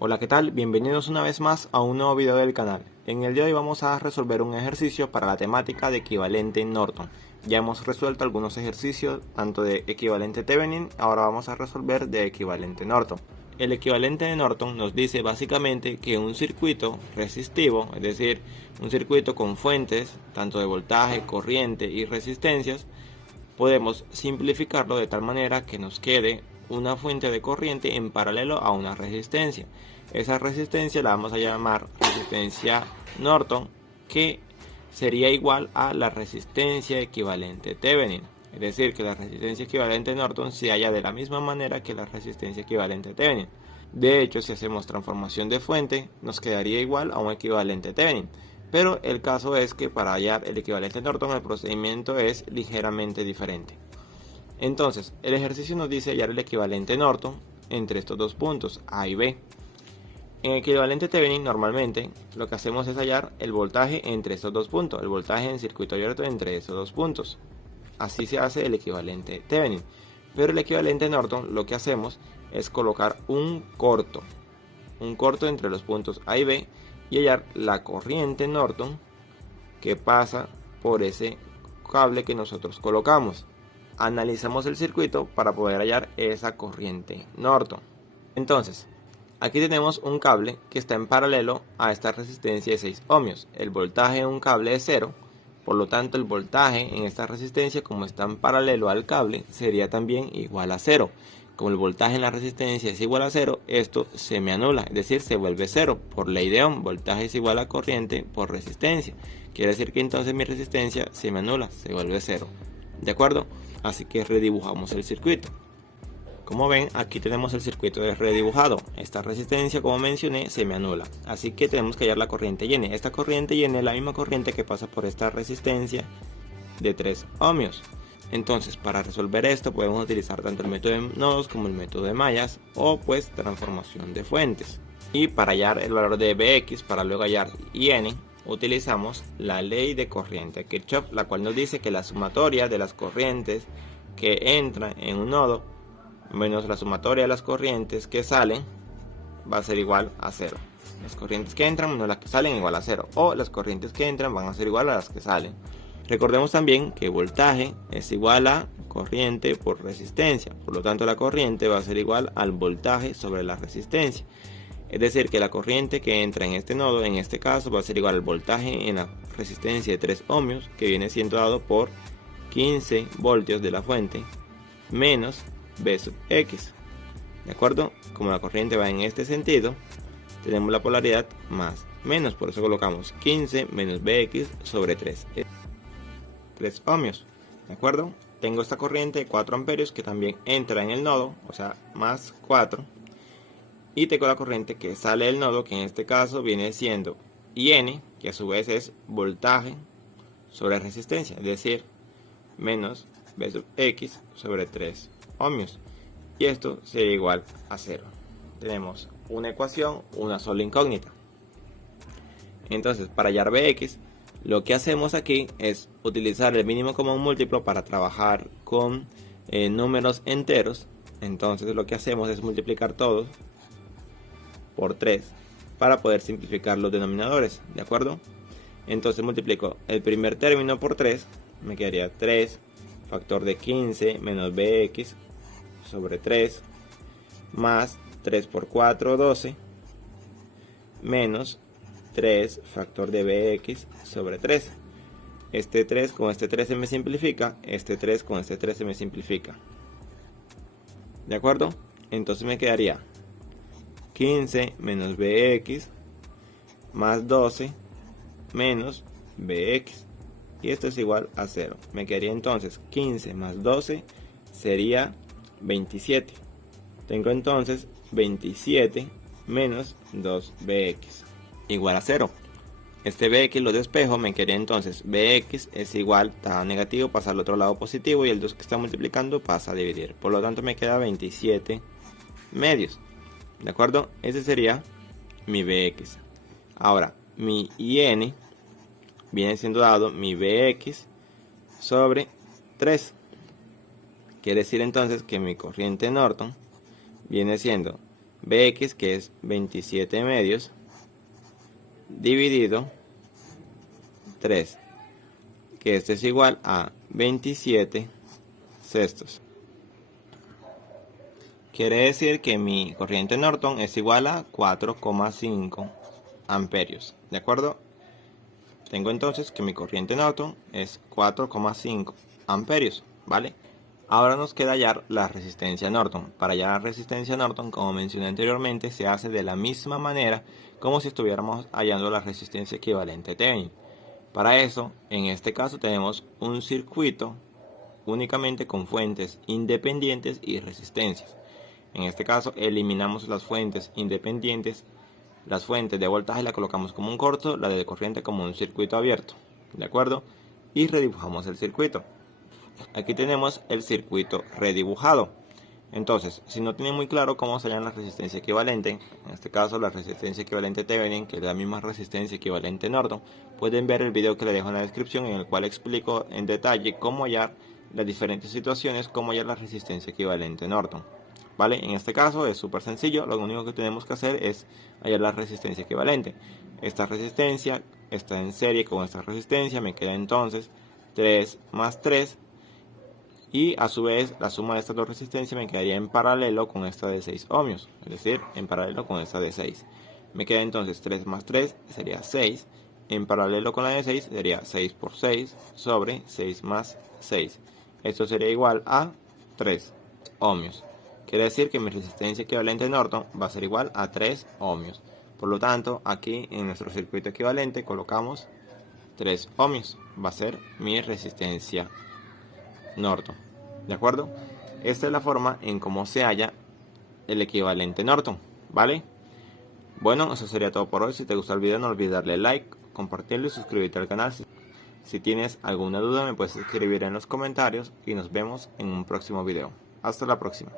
Hola, ¿qué tal? Bienvenidos una vez más a un nuevo video del canal. En el día de hoy vamos a resolver un ejercicio para la temática de equivalente Norton. Ya hemos resuelto algunos ejercicios tanto de equivalente Thevenin, ahora vamos a resolver de equivalente Norton. El equivalente de Norton nos dice básicamente que un circuito resistivo, es decir, un circuito con fuentes tanto de voltaje, corriente y resistencias, podemos simplificarlo de tal manera que nos quede una fuente de corriente en paralelo a una resistencia. Esa resistencia la vamos a llamar resistencia Norton, que sería igual a la resistencia equivalente Thevenin. Es decir, que la resistencia equivalente Norton se halla de la misma manera que la resistencia equivalente Thevenin. De hecho, si hacemos transformación de fuente, nos quedaría igual a un equivalente Thevenin. Pero el caso es que para hallar el equivalente Norton el procedimiento es ligeramente diferente. Entonces, el ejercicio nos dice hallar el equivalente Norton entre estos dos puntos, A y B. En equivalente Thevenin normalmente lo que hacemos es hallar el voltaje entre estos dos puntos, el voltaje en circuito abierto entre estos dos puntos. Así se hace el equivalente Thevenin. Pero el equivalente Norton lo que hacemos es colocar un corto entre los puntos A y B y hallar la corriente Norton que pasa por ese cable que nosotros colocamos. Analizamos el circuito para poder hallar esa corriente Norton. Entonces, aquí tenemos un cable que está en paralelo a esta resistencia de 6 ohmios. El voltaje en un cable es 0, por lo tanto el voltaje en esta resistencia, como está en paralelo al cable, sería también igual a 0. Como el voltaje en la resistencia es igual a 0, esto se me anula, es decir, se vuelve 0. Por ley de Ohm, voltaje es igual a corriente por resistencia. Quiere decir que entonces mi resistencia se me anula, se vuelve 0. ¿De acuerdo? Así que redibujamos el circuito. Como ven, aquí tenemos el circuito redibujado. Esta resistencia, como mencioné, se me anula. Así que tenemos que hallar la corriente Y. Esta corriente Y es la misma corriente que pasa por esta resistencia de 3 ohmios. Entonces, para resolver esto podemos utilizar tanto el método de nodos como el método de mallas o pues transformación de fuentes. Y para hallar el valor de Bx, para luego hallar Yn, utilizamos la ley de corriente de Kirchhoff, la cual nos dice que la sumatoria de las corrientes que entran en un nodo menos la sumatoria de las corrientes que salen va a ser igual a 0. Las corrientes que entran menos las que salen igual a 0, o las corrientes que entran van a ser igual a las que salen. Recordemos también que voltaje es igual a corriente por resistencia, por lo tanto la corriente va a ser igual al voltaje sobre la resistencia. Es decir, que la corriente que entra en este nodo, en este caso, va a ser igual al voltaje en la resistencia de 3 ohmios, que viene siendo dado por 15 voltios de la fuente, menos B sub X. ¿De acuerdo? Como la corriente va en este sentido, tenemos la polaridad más menos, por eso colocamos 15 menos Bx sobre 3 ohmios. ¿De acuerdo? Tengo esta corriente de 4 amperios que también entra en el nodo, o sea, más 4. Y tengo la corriente que sale del nodo, que en este caso viene siendo IN, que a su vez es voltaje sobre resistencia, es decir, menos B sub X sobre 3 ohmios. Y esto sería igual a 0. Tenemos una ecuación, una sola incógnita. Entonces, para hallar Bx, lo que hacemos aquí es utilizar el mínimo común múltiplo para trabajar con números enteros. Entonces lo que hacemos es multiplicar todos por 3 para poder simplificar los denominadores, ¿de acuerdo? Entonces multiplico el primer término por 3, me quedaría 3 factor de 15 menos Bx sobre 3 más 3 por 4, 12 menos 3 factor de Bx sobre 3. Este 3 con este 3 se me simplifica, este 3 con este 3 se me simplifica. ¿De acuerdo? Entonces me quedaría 15 menos Bx más 12 menos Bx. Y esto es igual a 0. Me quedaría entonces 15 más 12 sería 27. Tengo entonces 27 menos 2Bx igual a 0. Este Bx lo despejo, me quedaría entonces Bx es igual a negativo, pasa al otro lado positivo y el 2 que está multiplicando pasa a dividir. Por lo tanto me queda 27 medios. ¿De acuerdo? Ese sería mi Bx. Ahora, mi In viene siendo dado mi Bx sobre 3. Quiere decir entonces que mi corriente Norton viene siendo Bx, que es 27 medios, dividido 3, que esto es igual a 27 sextos. Quiere decir que mi corriente Norton es igual a 4,5 amperios, ¿de acuerdo? Tengo entonces que mi corriente Norton es 4,5 amperios, ¿vale? Ahora nos queda hallar la resistencia Norton. Para hallar la resistencia Norton, como mencioné anteriormente, se hace de la misma manera como si estuviéramos hallando la resistencia equivalente Thevenin. Para eso, en este caso tenemos un circuito únicamente con fuentes independientes y resistencias. En este caso eliminamos las fuentes independientes, las fuentes de voltaje la colocamos como un corto, la de corriente como un circuito abierto, ¿de acuerdo? Y redibujamos el circuito. Aquí tenemos el circuito redibujado. Entonces, si no tienen muy claro cómo se llama la resistencia equivalente, en este caso la resistencia equivalente Thevenin, que es la misma resistencia equivalente Norton, pueden ver el video que les dejo en la descripción, en el cual explico en detalle cómo hallar las diferentes situaciones, cómo hallar la resistencia equivalente Norton. ¿Vale? En este caso es súper sencillo, lo único que tenemos que hacer es hallar la resistencia equivalente. Esta resistencia está en serie con esta resistencia, me queda entonces 3 más 3, y a su vez la suma de estas dos resistencias me quedaría en paralelo con esta de 6 ohmios, es decir, en paralelo con esta de 6. Me queda entonces 3 más 3 sería 6, en paralelo con la de 6 sería 6 por 6 sobre 6 más 6. Esto sería igual a 3 ohmios. Quiere decir que mi resistencia equivalente Norton va a ser igual a 3 ohmios. Por lo tanto, aquí en nuestro circuito equivalente colocamos 3 ohmios. Va a ser mi resistencia Norton. ¿De acuerdo? Esta es la forma en cómo se halla el equivalente Norton. ¿Vale? Bueno, eso sería todo por hoy. Si te gustó el video, no olvides darle like, compartirlo y suscribirte al canal. Si tienes alguna duda, me puedes escribir en los comentarios y nos vemos en un próximo video. Hasta la próxima.